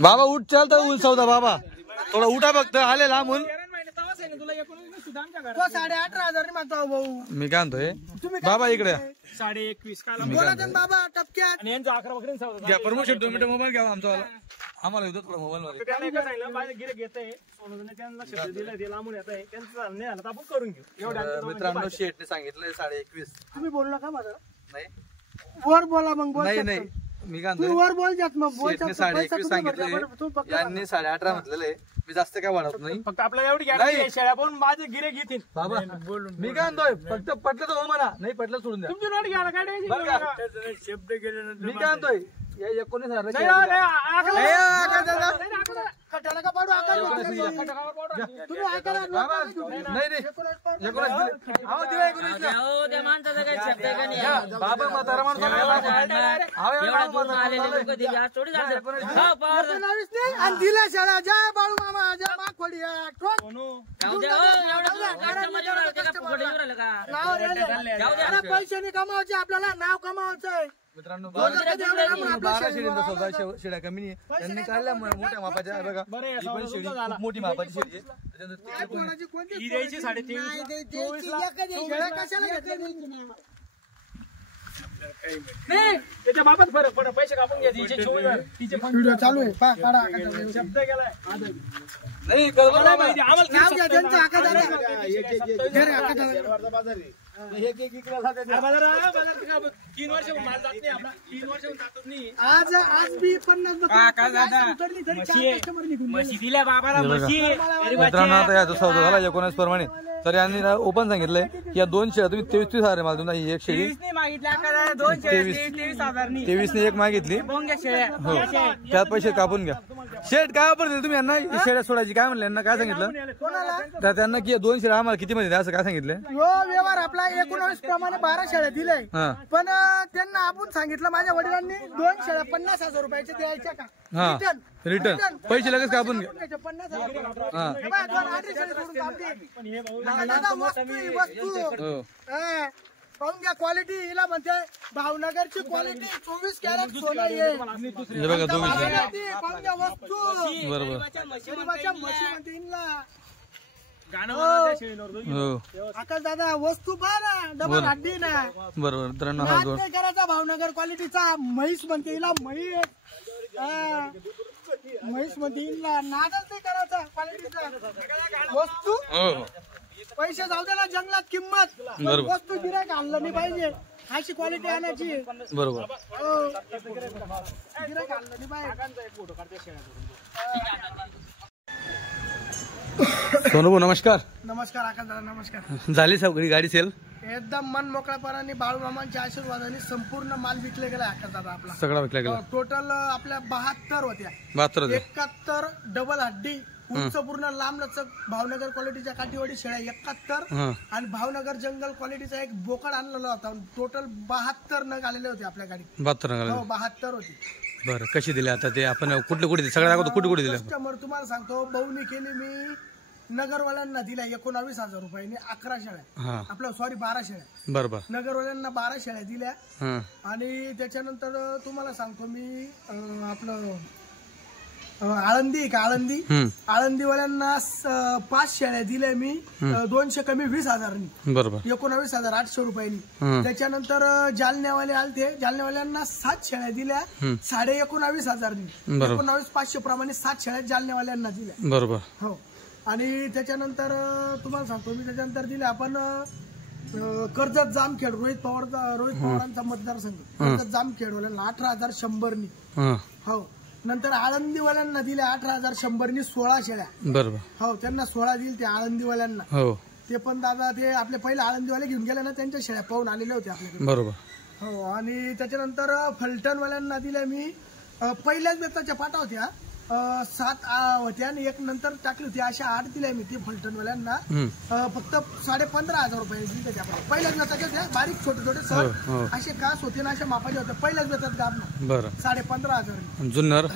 बाबा उठ चालता उल सौदा बाबा थोडा उठा फक्त आले लांबून. 18,500 मागतो भाऊ. मी काय म्हणतोय बाबा इकडे 21,500 बोला बाबा टपक्यात. घ्या परमिशन 2 मिनिटं मोबाईल घ्या आमचा आम्हाला येतो थोडा मोबाईल मध्ये. मित्रांनो शेटने सांगितलंय 21,500. तुम्ही बोलू नका माझं नाही वर बोला मग बोल. नाही नाही मी काय तुम्ही वर बोल जात मग बोल. शेटने 21,500 सांगितलंय यांनी 18,500 म्हटलेलं मी जास्त काय वाढवत नाही. फक्त आपल्याला एवढी गॅरंटी शेळ्या पण माझे गिरे घेतील बाबा मी काय म्हणतोय फक्त पटलं तर हो म्हणा नाही पटलं सोडून द्या. तुमची नोट घ्या काय शब्द गेले मी काय म्हणतोय 19,000 खटाला का पाडू आकार तुम्ही ऐका ना. नाही नाही 19 अहो दिवा 19 त्या माणसाचं काही शब्द आहे का नाही. बाबा म्हातारा माणूस आणि दिल्या शाळा जय बाळू मामा जय माखोडी पैसे नाही कमावायचे आपल्याला नाव कमावायचंय. मित्रांनो 12 शेळींचा सौदा शेळ्या कमी नाही त्यांनी काढल्या मोठ्या मापाच्या बघा ही पण शेळी खूप मोठी मापाची शेळी आहे. ही द्यायची 23,500 त्याच्या बाबत फरक पड पैसे कापून घ्यायचे तिचे 24 तिचे व्हिडिओ चालू आहे पहा काढा शब्द गेलाय नाही आम्हाला नाव घ्या त्यांचं आका दादा बाजार 3 वर्ष माल जात नाही आपला 3 वर्ष जातच नाही. आज बी 50 उतरली तरी 4 कस्टमर निघून म्हशी दिल्या बाबाला म्हशी. मित्रांनो आता याचा सौदा झाला 19 प्रमाणे तर यांनी ओपन सांगितलंय की या 2 शेळ्या तुम्ही 23,000 मला तुमचा ही एक शेळी 23 ने एक मागितली हो त्यात पैसे कापून घ्या. शेट काय वापर दिले तुम्ही यांना शेळ्या सोडायची काय म्हणलं यांना काय सांगितलं तर त्यांना की 2 शेळ्या आम्हाला किती मध्ये द्या असं काय सांगितलं. व्यवहार आपला 19 प्रमाणे 12 शेळ्या दिले पण त्यांना आपण सांगितलं माझ्या वडिलांनी 2 शेळ्या 50,000 रुपयाच्या द्यायच्या का रिटर्न पैसे लगेच कापून घ्या. 50,000 पाहून घ्या क्वालिटी हिला म्हणते भावनगरची क्वालिटी 24 कॅरेट सोनं आहे. पाहून घ्या वस्तू बरोबर गरीबाच्या म्हशी म्हणते हिला. आकाश दादा वस्तू पहा ना डबल हड्डी ना बरोबर. मित्रांनो करायचा भावनगर क्वालिटीचा म्हैस म्हणते हिला म्हैस म्हणते हिला नादच नाही करायचा क्वालिटीचा वस्तू. पैसे जाऊ दे ना जंगलात किंमत वस्तू गिऱ्हाईक आणलं नाही पाहिजे अशी क्वालिटी आणायची बरोबर. गिऱ्हाईक आणलं नाही पाहिजे. सोनू नमस्कार. नमस्कार आकाश दादा नमस्कार. झाली सगळी गाडी सेल एकदम मन मोकळेपणाने बाळूमामांच्या आशीर्वादाने संपूर्ण माल विकले गेला आकाश दादा आपला सगळा विकला गेला. टोटल आपल्या 72 होत्या 72 डबल हड्डी उंच पूर्ण लांब लचक भावनगर क्वालिटीच्या काठीवाडी शेळ्या 71 आणि भावनगर जंगल क्वालिटीचा एक बोकड आणलेला होता. टोटल 72 नग आलेले होते आपल्या गाडीत. 72 होती. बरं कशी दिली आता ते आपण कुठले कुठे सगळ्या कुठे दिले कस्टमर तुम्हाला सांगतो बहुनी केली मी नगरवाल्यांना दिल्या 19,000 रुपयांनी 11 शेळ्या आपल्या 12 शेळ्या बरोबर. नगरवाल्यांना 12 शेळ्या दिल्या आणि त्याच्यानंतर तुम्हाला सांगतो मी आपलं आळंदी का आळंदीवाल्यांना 5 शेळ्या दिल्या मी 200 कमी 20,000 बरोबर 19,800 रुपयांनी. त्याच्यानंतर जालन्यावाले आलते जालन्यावाल्यांना 7 शेळ्या दिल्या 19,500 19,500 प्रमाणे 7 शेळ्या जालन्यावाल्यांना दिल्या बरोबर हो. आणि त्याच्यानंतर तुम्हाला सांगतो मी त्याच्यानंतर दिले आपण कर्जत जामखेड रोहित पवारांचा मतदारसंघ कर्जत जामखेडवाल्यांना 18,100 हो. नंतर आळंदीवाल्यांना दिल्या 18,100 16 शेळ्या बरोबर हो. त्यांना 16 दिल ते आळंदीवाल्यांना हो. ते पण दादा ते आपले पहिले आळंदीवाले घेऊन गेले ना त्यांच्या शेळ्या पाहून आलेले होते आपल्याकडे बरोबर हो. आणि त्याच्यानंतर फलटणवाल्यांना दिल्या मी पहिल्याच बेताच्या पाटा होत्या 7 होत्या आणि एक नंतर टाकली होती अशा 8 दिल्या मी ते फलटणवाल्यांना फक्त 15,500 रुपये दिले त्या पहिल्याच बेताच्या बारीक छोटे छोटे सर असे कास होते ना अशा मापाचे होते पहिल्याच बेतात गाबना 15,500 जुन्नर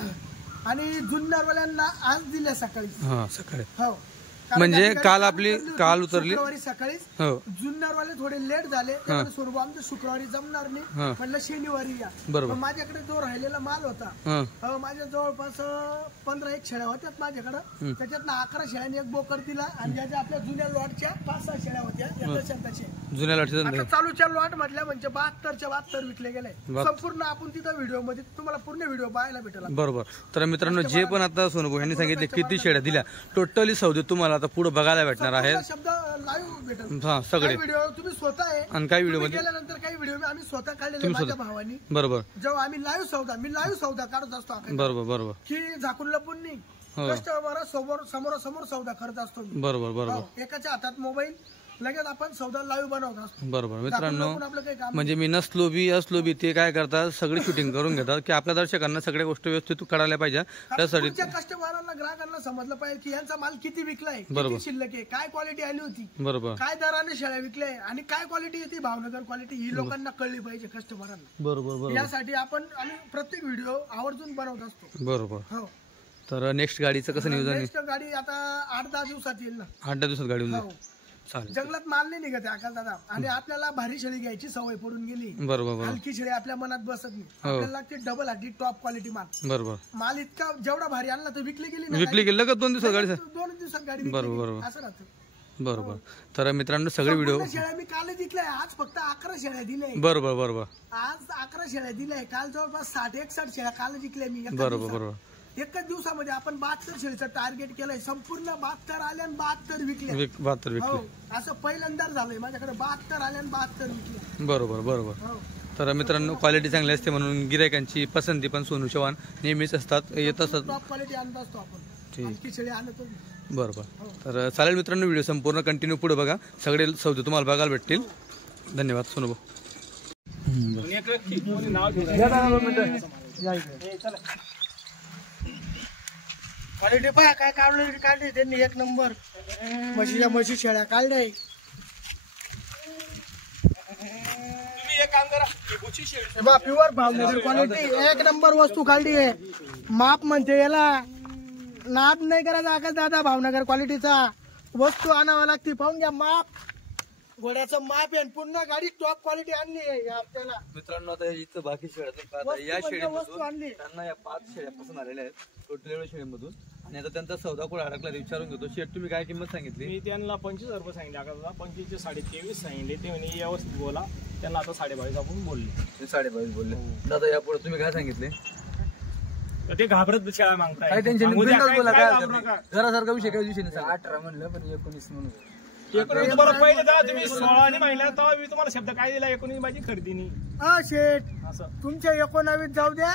आणि जुन्नरवाल्यांना आज दिल्या सकाळी सकाळी हो. म्हणजे काल उतरली शुक्रवारी सकाळीच हो जुन्नरवाले थोडे लेट झाले त्यामुळे स्वरूप आमचं शुक्रवारी जमणार नाही म्हटलं शनिवारी या. बरोबर. पण माझ्याकडे जो राहिलेला माल होता माझ्या जवळपास 15-1 शेळ्या होत्यात माझ्याकडे. त्याच्यात 11 शेळ्यांनी एक बोकड दिला आणि ज्याच्या आपल्या जुन्या लॉटच्या 5-6 शेळ्या होत्या जुन्या आता चालूच्या लॉट म्हटल्या म्हणजे 72च्या 72 विकले गेले संपूर्ण. आपण तिथं व्हिडिओ मध्ये तुम्हाला पूर्ण व्हिडिओ पाहायला भेटेल. बरोबर. तर मित्रांनो जे पण आता सोनू यांनी सांगितले किती शेळ्या दिल्या टोटली सौदे तुम्हाला आता पुढे बघायला भेटणार आहे. शब्द लाईव्ह भेटेल हा सगळे व्हिडिओ तुम्ही स्वतः आहे आणि काही व्हिडिओ मध्ये गेल्यानंतर काही व्हिडिओ आम्ही स्वतः काढलेले माझ्या भावानी. बरोबर. जेव्हा आम्ही लाईव्ह सौदा काढत असतो बरोबर बरोबर की झाकून लपून नाही कस्टमर समोरासमोर सौदा करत असतो. बरोबर बरोबर. एकाच्या हातात मोबाईल लगेच आपण सौदा लाईव्ह बनवत असतो. बरोबर. मित्रांनो म्हणजे मी नसलो बी असलो बी ते काय करतात सगळी शूटिंग करून घेतात की आपल्या दर्शकांना सगळ्या गोष्टी व्यवस्थित कळायला पाहिजे. त्यासाठी कस्टमरांना ग्राहकांना समजलं पाहिजे की यांचा माल किती विकलाय किती शिल्लक आहे काय क्वालिटी आली होती बरोबर काय दराने शेळ्या विकल्या आणि काय क्वालिटी येते भावनगर क्वालिटी ही लोकांना कळली पाहिजे कस्टमरांना. बरोबर बरोबर. यासाठी आम्ही प्रत्येक व्हिडिओ आवर्जून बनवत असतो. बरोबर. हो. तर नेक्स्ट गाडीचं कसं नियोजन? नेक्स्ट गाडी आता 8-10 दिवसात येईल ना. 8-10 दिवसात गाडी होऊन चालेल. जंगलात माल नाही निघत आकाश दादा आणि आपल्याला भारी शेळी घ्यायची सवय पडून गेली. बरोबर. हलकी शेळी आपल्या मनात बसत नाही आपल्याला लागते डबल हाटी टॉप क्वालिटी माल. बरोबर. माल इतका जेवढा भारी आणला तर विकली गेली लगेच 2 दिवसात गाडी 2 दिवसात गाडी. बरोबर असं राहतं. बरोबर. तर मित्रांनो सगळे व्हिडिओ शेळ्या मी कालच विकल्या आज फक्त 11 शेळ्या दिल्या. बरोबर बरोबर. आज 11 शेळ्या दिल्या काल जवळपास 60-61 शेळ्या कालच विकल्या मी. बरोबर बरोबर. एकच दिवसामध्ये आपण 72 शेळीचं टार्गेट केलंय संपूर्ण 72 आल्या आणि 72 विकल्या. 72 विकले. असं पहिल्यांदा झालंय माझ्याकडे 72 आल्या आणि 72 विकल्या. बरोबर बरोबर. तर मित्रांनो क्वालिटी चांगली असते म्हणून गिरायकांची पसंती पण सोनू चव्हाण नेहमीच असतात येत असतात. टॉप क्वालिटी आणत असतो आपण. हलकी शेळी आणतो. बरोबर. तर चालेल मित्रांनो व्हिडिओ संपूर्ण कंटिन्यू पुढे बघा सगळे सौदे तुम्हाला बघायला भेटतील. धन्यवाद सोनू भाऊ. क्वालिटी पहा काय काढले त्यांनी एक नंबर म्हशी शेळ्या काढल्या. प्युअर भावनगर क्वालिटी एक नंबर वस्तू काढली आहे. माप म्हणते याला नाप नाही करायचा आकाश दादा. भावनगर क्वालिटीचा वस्तू आणावं लागते. पाहून घ्या माप घोड्याचं माप आहे पूर्ण गाडी टॉप क्वालिटी आणली आहे आपल्याला. मित्रांनो आता इथं बाकी शेळ्या या शेळीमधून त्यांना या 5 शेळ्या पसंत आलेल्या आहेत टोटल शेळीमधून आणि आता त्यांचा सौदा कुठे अडकला विचारून घेतो. शेट तुम्ही काय किंमत सांगितली? मी त्यांना 25,000 रुपये सांगितले. आता 25 चे 23.5 सांगितले. ते म्हणे व्यवस्थित बोला. त्यांना आता 22.5 आपण बोलले. 22.5 बोलले. दादा यापुढे तुम्ही काय सांगितले? ते घाबरत शेळ्या मागताय. काय टेन्शन घरासारखा विषय काय विषय नाही. 18 म्हणलं पण 19 म्हणून तुम्हाला पहिले जा तुम्ही 16 महिन्यात तेव्हा मी तुम्हाला शब्द काय दिला 19 माझी खरेदी नाही. शेठ असं तुमच्या 19 जाऊ द्या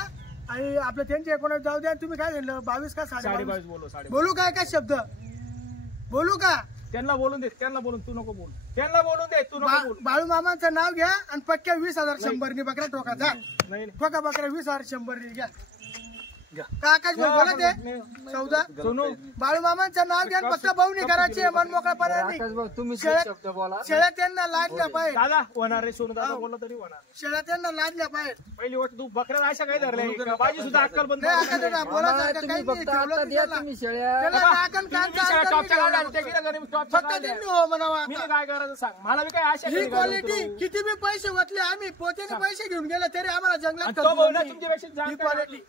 आणि आपलं त्यांच्या 19 जाऊ द्या. तुम्ही काय झालं 22 का 22.5 बोलू. बोलू काय शब्द बोलू का? त्यांना बोलून दे. त्यांना बोलून तू नको बोल. त्यांना बोलून दे तू नको बोल. बाळू मामांचं नाव घ्या आणि पक्क्या 20,100 नि बकरा टोकाचा. नाही ठोका बकरा 20,100 घ्या. काकाच बोला ते सौदा बाळू मामांचं नाव घ्या फक्त भाऊनी करायची मन मोकळ्यापणाने. शेळ्या त्यांना लादल्या पाहिजे. दादा होणार रे सोनू दादा बोलला तरी होणार. शेळ्या त्यांना लादल्या पाहिजे. पहिली गोष्ट तू बकऱ्या अशा काही धरल्या बाजी सुद्धा अक्कल बंद. फक्त त्यांनी हो म्हणावा. मी काय करायचं सांग मला बी काय आशा ही क्वालिटी किती बी पैसे वाटले आम्ही पोत्याने पैसे घेऊन गेले तरी आम्हाला जंगलात तुमच्यापेक्षा क्वालिटी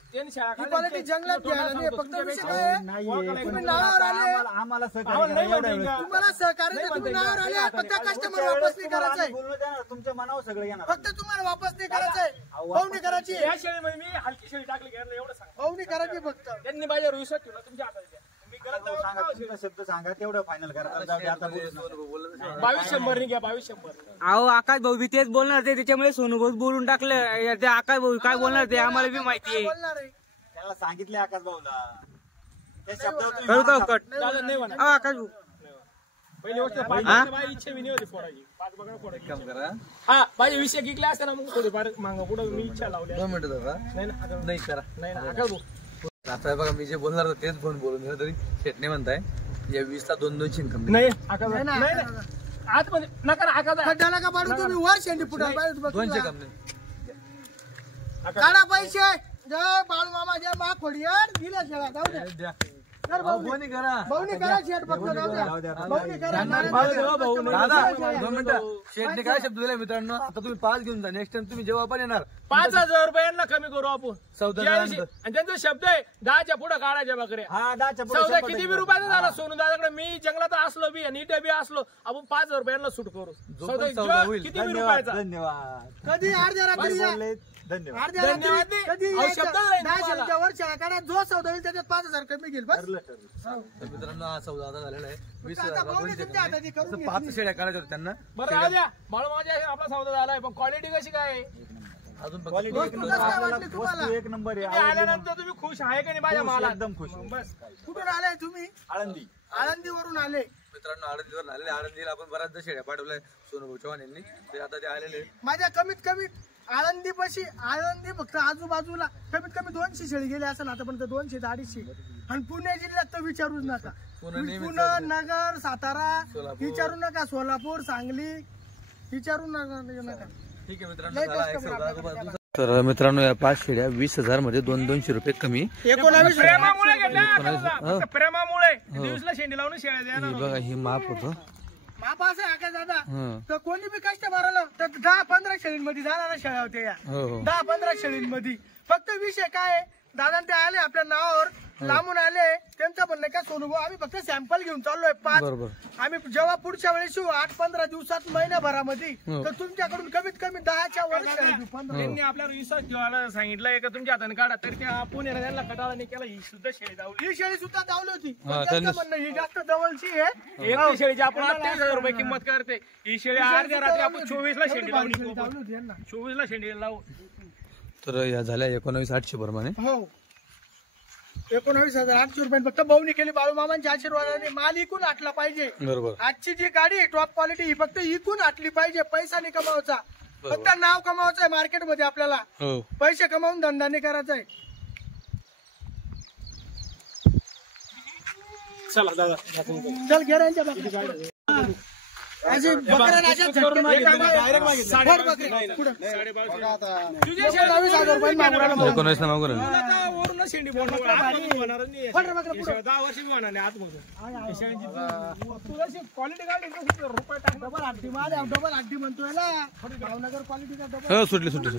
क्वालिटी जंगलात घ्यायला नाही. फक्त विषय काय तुम्ही नावावर आले आम्हाला तुम्हाला सहकार्य तुम्ही नावावर आले फक्त कस्टमर वापस नाही करायचंय. तुमच्या मनावर सगळं येणार. फक्त तुम्हाला वापस नाही करायचंय. भावनी करायची. या शेळीमध्ये मी हलकी शेळी टाकली घ्यायला एवढं सांग. भावनी करायची फक्त. त्यांनी माझ्या विश्वास ठेवला तुमच्या हातात द्या. शब्द सांगा तेवढं फायनल करा. 2200 घ्या 2200. अहो आकाश भाऊ बी तेच बोलणार ते त्याच्यामुळे सोनू भाऊ बोलून टाकलं. ते आकाश भाऊ काय बोलणार ते आम्हाला बी माहिती आहे. बोलणार आहे त्याला सांगितले आकाश भाऊला त्या शब्दावर करू का कट? नाही म्हणा. आकाश भाऊ पहिली गोष्ट माझी इच्छा मी नाही होती फोडायची. 5 बकऱ्या फोडायची. हा माझे विषय गिकले असते ना मग थोडीफार मागं पुढे मी इच्छा लावली. 2 मिनिटं दादा नाही करा. नाही ना आकाश भाऊ आता बघा मी जे बोलणार होतो तेच फोन बोलून गेलं तरी शेटणे म्हणताय या 20ला 2-2 शिंकम नाही आकाश नाही आतमध्ये नका आकाश खड्डा नका पाडू तुम्ही वर शेंडी फुटायला पाहिजे. 200 कम नाही. काढा पैसे जय बाळू मामा जय मा खोडियार दिल्या शेळ्या जाऊ द्या. कोणी करा भाऊनी करा शेट फक्त जाऊ द्या. भाऊनी करा. दादा 2 मिनिटं. शेटने काय शब्द दिला मित्रांनो, आता तुम्ही 5 घेऊन जा. नेक्स्ट टाइम तुम्ही जेव्हा पण येणार 5,000 रुपयांना कमी करू आपण सौदा ज्या दिवशी. आणि त्यांचा शब्द आहे 10च्या पुढे काढायच्या बकऱ्या. हा 10च्या पुढे सौदा किती बी रुपयाचा झाला सोनू दादाकडे, मी जंगलात असलो बी आणि इथे बी असलो, आपण 5,000 रुपयांना सूट करू. सौदा होईल. किती बी रुपयाचा. धन्यवाद कधी अर्ध्या रात्री या. धन्यवाद. अर्ध्या रात्री धन्यवाद नाही. कधी अहो, यायचं. शब्द नाही 10 तुम्हाला. शेळीच्या वर शेळ्या काढा. जो सौदा होईल त्याच्यात 5,000 कमी घेईल बस. तर मित्रांनो हा सौदा आता झालेला आहे. 20,000 आता भाऊनी तुमच्या हाताने करून घेतली. 5 शेळ्या काढायच्या होत्या त्यांना. बरं राहू द्या, बाळू माझ्या आपला सौदा झालाय, पण क्वालिटी कशी काय आहे? अजून फक्त वस्तू कसं काय वाटली तुम्हाला? वस्तू एक नंबर तुम्ही आहे. आल्यानंतर तुम्ही खुश आहे का नाही माझ्या माला? एकदम खुश. बस कुठून आले तुम्ही? आळंदी. आळंदीवरून आले. मित्रांनो आळंदीवर आलेले. आळंदीला आपण बऱ्याचदा शेळ्या पाठवल्या सोनू चव्हाण यांनी, ते आता ते आलेले. माझ्या कमीत कमी आळंदी फक्त आजूबाजूला कमीत कमी 200 शेळी गेले असेल आतापर्यंत. 200 ते 250. आणि पुणे जिल्ह्यात तर विचारूच नका. पुणे, नगर, सातारा सोलापूर. विचारू नका. सोलापूर, सांगली विचारू नका. ठीक आहे मित्रांनो, झाला एक सौदा. तर मित्रांनो या 5 शेळ्या 20,000 मध्ये 200 रुपये कमी. 19 प्रेमामुळे घेतल्या, फक्त प्रेमामुळे दिवसला शेंडी लावून शेळ्या द्या ना. हे बघा ही माप होतं. मापा असं आहे का दादा? हं. तर कोणी बी कस्टमरला तर 10-15 शेळींमध्ये जाणाऱ्या शेळ्या होत्या या. हो हो 10-15 शेळींमध्ये. फक्त विषय काय आहे, दादा ते आले आपल्या नावावर लांबून आले. त्यांचं म्हणणं काय सोनू भाऊ आम्ही फक्त सॅम्पल घेऊन चाललोय 5. बरोबर. आम्ही जेव्हा पुढच्या वेळेस येऊ 8-15 दिवसात महिन्याभरामध्ये हो. तर तुमच्याकडून कमीत कमी 10च्या वर शेळ्या घेऊ. 15. त्यांनी आपल्याला विश्वास ठेवायला सांगितलंय का तुमच्या हाताने काढा, तर त्या पुण्याला त्यांना कटाळा नाही केला. ही सुद्धा शेळी धावली. ही शेळी सुद्धा धावली होती. हा, पण त्यांनी- त्यांचं म्हणणं ही जास्त जवळची आहे. एक शेळीची आपण 28,000 रुपये किंमत करते. ही शेळी अर्ध्या रात्री आपण 24ला शेंडी लावली. धावली होती यांना. 24ला शेंडी लावू. तर या झाल्या 19,800 प्रमाणे. हो 19,800 रुपये फक्त भाऊनी केली. बाळूमामांच्या आशीर्वादाने माल इकून आटला पाहिजे. बरोबर. आजची जी गाडी आहे टॉप क्वालिटी ही फक्त इकून आटली पाहिजे. पैसा नाही कमावायचा, फक्त नाव कमावायचं आहे मार्केटमध्ये. आपल्याला हो पैसे कमावून धंदा नाही करायचा आहे. चला दादा चल घे यांच्या बकऱ्या. अशी बकऱ्या अशा झटके फड बकरी. पुढं. तुझ्या शेळी 22,000 रुपये मागू राहिला. 19 ना मागून राहिले. आता वरून शेंडी बोलणार आतमधून होणारच नाही. फड बकऱ्या पुढं. 10 वर्ष बी होणार नाही आतमधून. तुझी क्वालिटी काढली रुपये टाक. डबल हड्डी माल आहे. डबल हड्डी म्हणतो याला. भावनगर क्वालिटीचा डबल हो सुटली सुटली.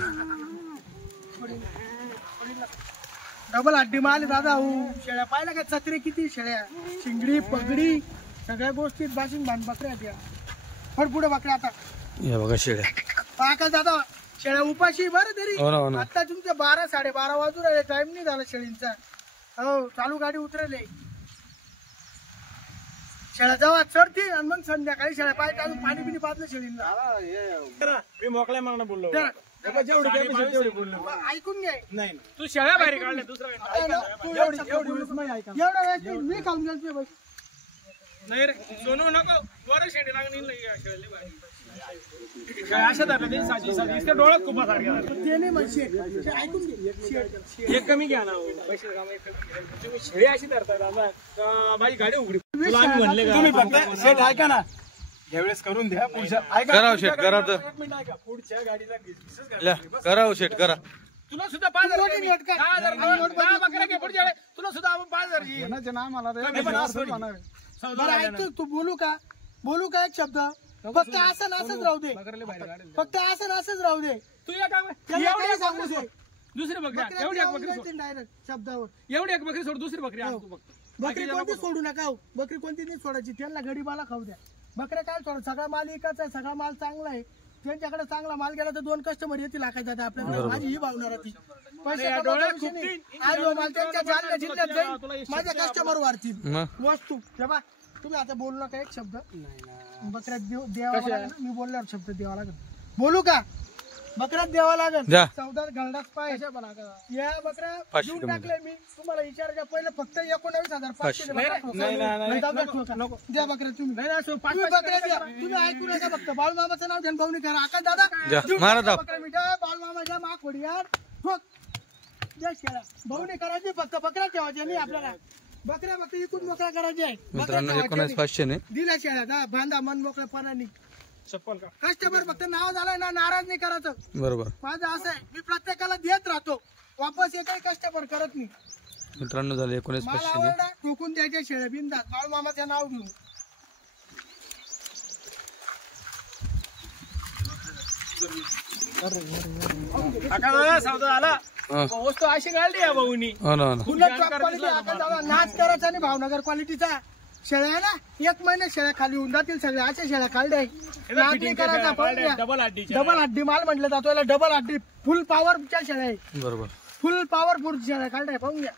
डबल हड्डी माल आहे दादा. शेळ्या पाहिल्या का? छत्री किती शेळ्या, शिंगडी पगडी सगळ्या गोष्टीत बाशिंग भान बकऱ्या त्या. फड पुढे बकऱ्या आता. या बघा शेळ्या. पाका दादा शेळ्या उपाशी बरं तरी. हो ना हो ना. आता तुमचे 12-12:30 वाजून राहिले. टाइम नाही झाला शेळींचा. हो चालू गाडी उतरले. शेळ्या जेव्हा चढतील आणि मग संध्याकाळी शेळ्या पाहिजे अजून पाणी बिनी पाजलं शेळींना. मी मोकळ्या मनानं बोललो. त्या- जेवढी कॅपॅसिटी तेवढी बोललो. ऐकून घ्याय. नाही तू शेळ्या बाहेर काढल्या दुसरा एवढा वेळ मी खाऊन गेलो बाई. नाही रे सोनू नको. बरं शेंडी लागून अशा धरलं ते साजी साजी डोळ्यात खूप सारख्या ते नाही म्हणशे. ते ऐकून घे. शेड. एक कमी घ्या ना पैसे काम एक कमी. तुम्ही शेळी अशी धरता दादा का माझी गाडी उघडी तुला आम्ही म्हणले का? तुम्ही फक्त सेट ऐका ना, यावेळेस करून द्या. पुढच्या ऐका, कराव शेट करा तर. एक मिनिट ऐका. पुढच्या गाडीला घेतलीच गाडी. ल्या, करा हो शेट करा. तुला सुद्धा 5,000 नोट कमी. नोट कर. 10,000 10 बकऱ्या घे पुढच्या वेळेस. तुला सुद्धा आपण 5,000 ची नाही पण असं म्हणावे. सौदा बरं ऐक तू बोलू का एक शब्द. फक्त असं ना असंच राहू दे. बकऱ्याला बाहेर काढेल. फक्त असं ना असंच राहू दे. तू या काम त्याला एवढी काही एक सांगू बकरी दे. सोड. दुसरी बकरी आण. एवढी एक बकरी सोड. डायरेक्ट शब्दावर. एवढी एक बकरी सोड. दुसरी बकरी आण तू फक्त. बकरी कोणती सोडू नका हो. बकरी कोणती नाही सोडायची. त्यांना गरीबाला खाऊ द्या. बकऱ्या काय सोडा. सगळा माल एकाचा आहे. सगळा माल चांगला आहे. त्यांच्याकडे चांगला माल गेला तर 2 कस्टमर येतील लाखायचा आपल्याकडे. माझी ही भावना राहते. पैसे कमवायचा विषय नाही. आज हो माल त्यांच्या जालना जिल्ह्यात जाईल. माझ्या कस्टमर वाढतील मग वस्तू. तेव्हा तुम्ही आता बोलू नका एक शब्द. बकऱ्यात द्यावा लागेल. मी बोलल्यावर शब्द द्यावा लागेल. बोलू का? बकऱ्यात द्यावा लागेल. द्या. 14 गरडाच पाहिजे. या बकऱ्या 500 देऊन टाकले मी तुम्हाला विचारायच्या पहिले फक्त 19,500 द्या बकऱ्या तुम्ही. तुम्ही बकऱ्या द्या. तुम्ही ऐकू नका. फक्त बाळूमामाचं नाव घ्या. भाऊनी करा. आकाश दादा द्या. देऊन मारा टाका दाब. बकऱ्या मिठा. बाळूमामाच्या माखवडी यार. द्या शेळ्या. भाऊनी करायची फक्त बकऱ्या ठेवायच्या नाही आपल्याला. बकऱ्या फक्त इकून मोकळ्या करायच्या आहे. मित्रांनो 19,500 ने दिल्या शेळ्या बांधा मन मोकळेपणाने. चप्पल का कस्टमर फक्त नाव झालंय ना नाराज नाही करायचं. बरोबर. माझं असं आहे मी प्रत्येकाला देत राहतो. वापस एकही कस्टमर करत नाही. मित्रांनो झाले 19,500 मला ठोकून द्यायच्या शेळ्या बिनधास्त बाळू मामाचं नाव घेऊन. सौदा आला वस्तू अशी काढली या भाऊनी. हो ना हो ना फुलं टॉप क्वालिटी नाच करायचा आणि भावनगर क्वालिटीचा शेळ्या आहे ना 1 महिन्यात शेळ्या खाली होऊन जातील सगळ्या अशा शेळ्या काढल्या. नाच नाही करायचा डबल हड्डी डबल हड्डी माल म्हटलं जातो याला डबल हड्डी फुल पॉवरच्या शेळ्या आहे. बरोबर फुल पॉवरफुल शेळ्या काढल्या पाहून घ्या.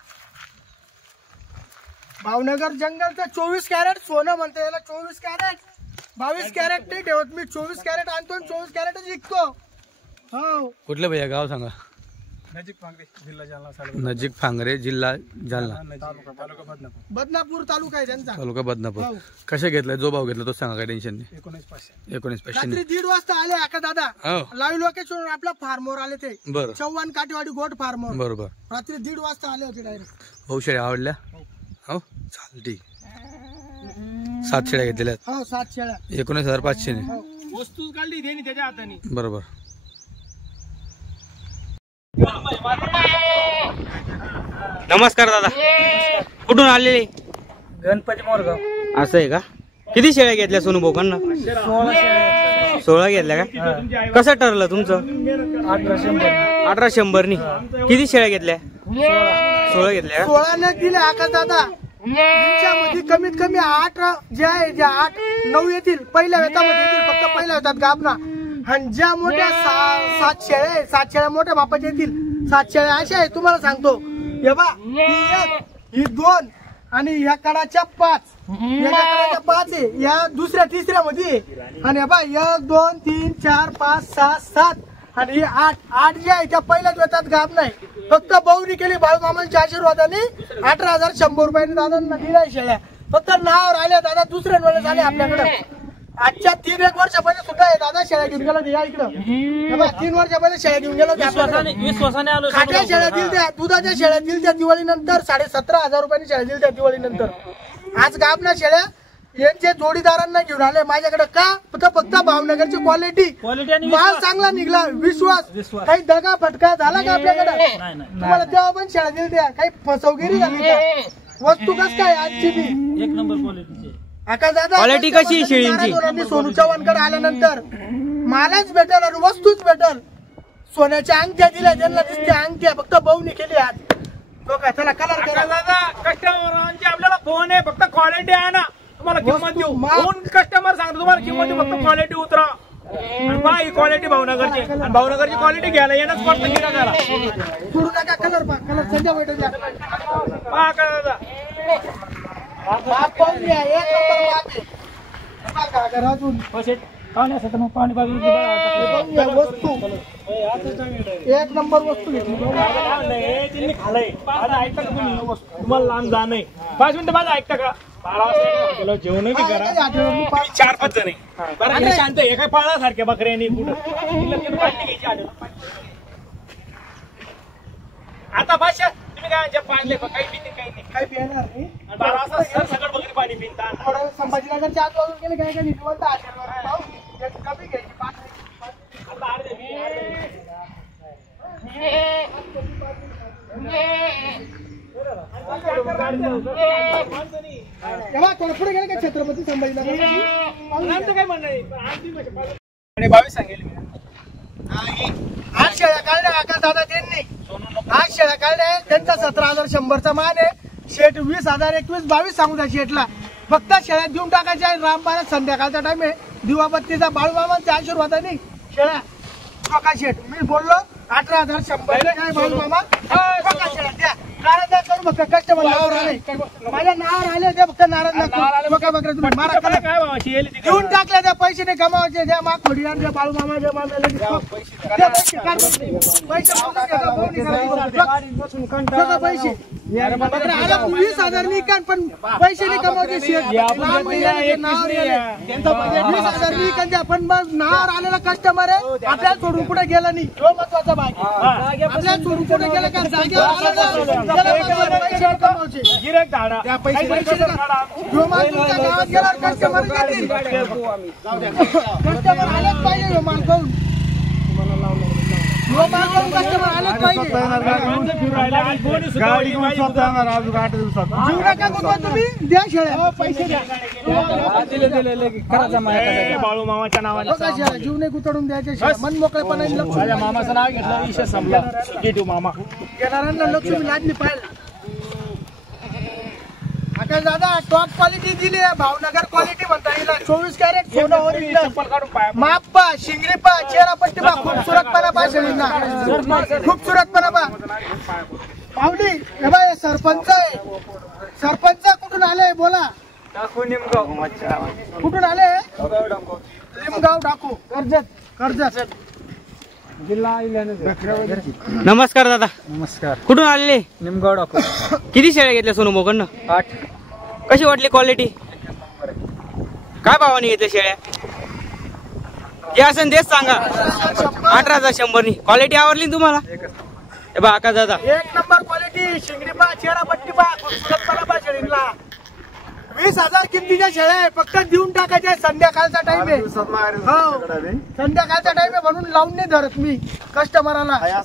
भावनगर जंगलचं 24 कॅरेट सोनं म्हणते याला. 24 कॅरेट 22 कॅरेट नाही ठेवत मी. 24 कॅरेट आणतो 24 कॅरेटच विकतो. हो कुठलं भैया गाव सांगा. नजीक पांगरे जिल्हा जालना नजीक फांगरे जिल्हा जालना तालुका बदनापूर. बदनापूर तालुका आहे त्यांचा. तालुका बदनापूर. हो. कशा घेतलाय जो भाव घेतला तो सांगा काय टेन्शन नाही. 19,500. 19,500 रात्री 1:30 वाजता आले आका दादा. हो लाईव्ह लोकेशन आपला फार्मवर आले ते. बरं चव्हाण काटेवाडी गोट फार्मवर. बरोबर. रात्री 1:30 वाजता आले होते डायरेक्ट. भाऊ शेळ्या आवडल्या. हो चाल ठीक. 7 शेळ्या घेतलेल्या हो 7 शेळ्या. 19,500 ने. वस्तू काढली त्यांनी त्याच्या हाताने. बरोबर. नमस्कार दादा. कुठून आलेले. गणपती मोरगाव. असं आहे का. किती शेळ्या घेतल्या सोनू भाऊकांना. 16 घेतल्या का. कसं ठरलं तुमचं. 1800 नी. किती शेळ्या घेतल्या. 16 घेतल्या का. 16 ने दिले आका दादा. त्यांच्यामध्ये कमीत कमी 8 जे आहे ज्या 8-9 येतील पहिल्या वेतामध्ये येतील. फक्त पहिल्या वेतात गाबना. आणि ज्या मोठ्या 7 शेळ्या आहे 7 शेळ्या मोठ्या बापाच्या येतील. 7 शेळ्या अशा आहे तुम्हाला सांगतो. हे बा ही 1 ही 2 आणि ह्या कडाच्या 5. याच्या कडाच्या 5 आहे. या दुसऱ्या तिसऱ्या मध्ये. आणि हे बा 1 2 3 4 5 6 7 आणि 8 जे आहे त्या पहिल्याच वेतात गाब नाही. फक्त बहुनी केली बाळू मामांच्या आशीर्वादाने. 18,100 रुपयांनी दादांना दिल्या शेळ्या. फक्त नावावर आल्या दादा. दुसऱ्या वेळेस आले आपल्याकडे. आजच्या 3-1 वर्ष पहिले सुद्धा हे दादा शेळ्या घेऊन गेलो या इकडं. 3 वर्ष पहिले शेळ्या घेऊन गेलो. विश्वासाने आलो. खाट्या शेळ्या दिल त्या दुधाच्या शेळ्या दिल त्या दिवाळीनंतर. 17,500 रुपयांनी शेळ्या दिल त्या दिवाळीनंतर. आज गाबना शेळ्या यांचे जोडीदारांना घेऊन आले माझ्याकडे. का फक्त भावनगरची क्वालिटी माल चांगला निघला. विश्वास काही दगा फटका झाला का आपल्याकडे. तुम्हाला तेव्हा पण शेळ्या दिल त्या. काही फसवगिरी झाली का. वस्तू कस काय आजची बी 1 नंबर क्वालिटीचे. आका दादा क्वालिटी कशी आहे शेळींची. सोनू चव्हाणकडे आल्यानंतर मालच भेटल आणि वस्तूच भेटल. सोन्याच्या अंगठ्या दिल्या त्यांना दिसत्या अंगठ्या. फक्त बहुनी केली आज. चला कलर करा दादा कस्टमरांचे आपल्याला फोन आहे. फक्त क्वालिटी आहे ना तुम्हाला किंमत देऊ. फोन कस्टमर सांगतो तुम्हाला किंमत देऊ. फक्त क्वालिटी उतरा. ही क्वालिटी भावनगरची. आणि भावनगरची क्वालिटी घ्यायला येणंच पडतं गिराकाला. सोडू नका कलर पा. कलर सध्या भेटून द्या. पहा का दादा. बाप पाहून घ्या. 1 नंबर बाप आहे. बघा घरातून पाण्यासाठी मग पाणी पाहिजे. पाहून घ्या वस्तू. 1 नंबर वस्तू घेतली. खालय माझं ऐकता का तुम्ही. तुम्हाला लांब जा नाही. 5 मिनिटं माझं ऐकता का. 12 वाजता जेवण बी करा. 4-5 जण आहे. बरं हे शांत आहे. काय पाळण्यासारख्या बकऱ्यांनी कुठं पाणी घ्यायची. आता भाषा तुम्ही काय पाणी काही पिते काही नाही. काही पिणार नाही. 12 वाजता सगळं बकरी पाणी पितात. थोडं संभाजीनगरच्या आजूबाजूला गेले काय काय निवंत आशीर्वाद कमी घ्यायची 5. तेव्हा थोडं पुढे गेले का छत्रपती संभाजीनगर. काय म्हणणार 22 सांगेल मी. 8 शेळ्या काढल्या आका दादा त्यांनी. 8 शेळ्या काढल्या. त्यांचा 17,100चा मान आहे. शेट 20,000 21 22 सांगू द्या शेटला. फक्त शेळ्या देऊन टाकायच्या. रामबारात संध्याकाळचा टाइम आहे. दिवाबत्तीचा बाळूमामांच्या आशीर्वादाने शेळ्या. बघा शेट मी बोललो 18,100 काय बाळूमामा. बघा शेळ्या द्या. नाराज करू फक्त कस्टमर नावावर आले. माझ्या नावावर आले ते फक्त नाराज नको. बघा बघा तुम्ही मारा करा. काय भावाची देऊन टाकल्या त्या पैसे नाही कमावायचे. द्या माग थोडी द्या बाळूमामा द्या मामा पैसे पैसे पैसे 20,000 निकाल पण पैसे नाही कमावते. 20,000 निकाल द्या पण मग नावावर आलेला कस्टमर आहे. आपल्याला सोडून कुठे गेला नाही. तो महत्वाचा भाग. आपल्याला सोडून कुठे गेला का जागेवर पैसे कमावचे. गिरेक धाडा त्या पैसे जो माल तुमच्या गावात गेला कस्टमर घेतील. कस्टमर आलेच पाहिजे माल पाहून. लो मागून कस्टमर आलेच पाहिजे. गाडी घेऊन स्वतः येणार अजून 8 दिवसात. जीव नका गुतवा तुम्ही, द्या शेळ्या. पैसे द्या बाळू मामाच्या नावाने. बघा शेळ्या, जीव नाही गुतडून द्यायचे शेळ्या. मन मोकळेपणाने लक्ष माझ्या मामाचं नाव घेतलं विषय संपला. घेतो मामा. घेणाऱ्यांना लक्ष्मी लादली पाहिजे. आता दादा टॉप क्वालिटी दिली आहे, भावनगर क्वालिटी म्हणता येईल. 24 कॅरेट सोनं ओरिजिनल. चप्पल काढून पाया. माप पा, शिंगरी पा, चेहरा पट्टी पा, खूबसूरतपणा पा शेळींना. खूबसूरतपणा पा. पावडी हे बाय सरपंच आहे. सरपंच कुठून आले बोला. कुठून आले. लिमगाव डाकू, कर्जत. नमस्कार दादा. नमस्कार. कुठून आलेले. निमगाव डाकू. किती शेळ्या घेतल्या सोनू भाऊकडनं. 8. कशी वाटली क्वालिटी. काय भावाने घेतल्या शेळ्या. जे असेल तेच सांगा. 18,100 क्वालिटी आवडली ना तुम्हाला. हे बा आकाश दादा. 1 नंबर क्वालिटी. शिंगरी पा, चेहरा पट्टी पा, खूबसूरतपणा पा शेळींना. 20,000 किमतीच्या शेळ्या आहे, फक्त देऊन टाकायच्या. संध्याकाळचा टाइम आहे. हो, संध्याकाळचा टाइम आहे म्हणून लावून नाही धरत मी कस्टमराला. या